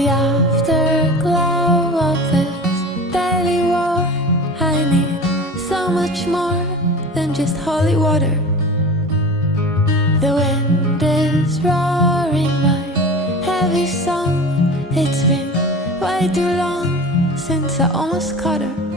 the afterglow of this daily war. I need so much more than just holy water. The wind is roaring my heavy song. It's been way too long since I almost caught her.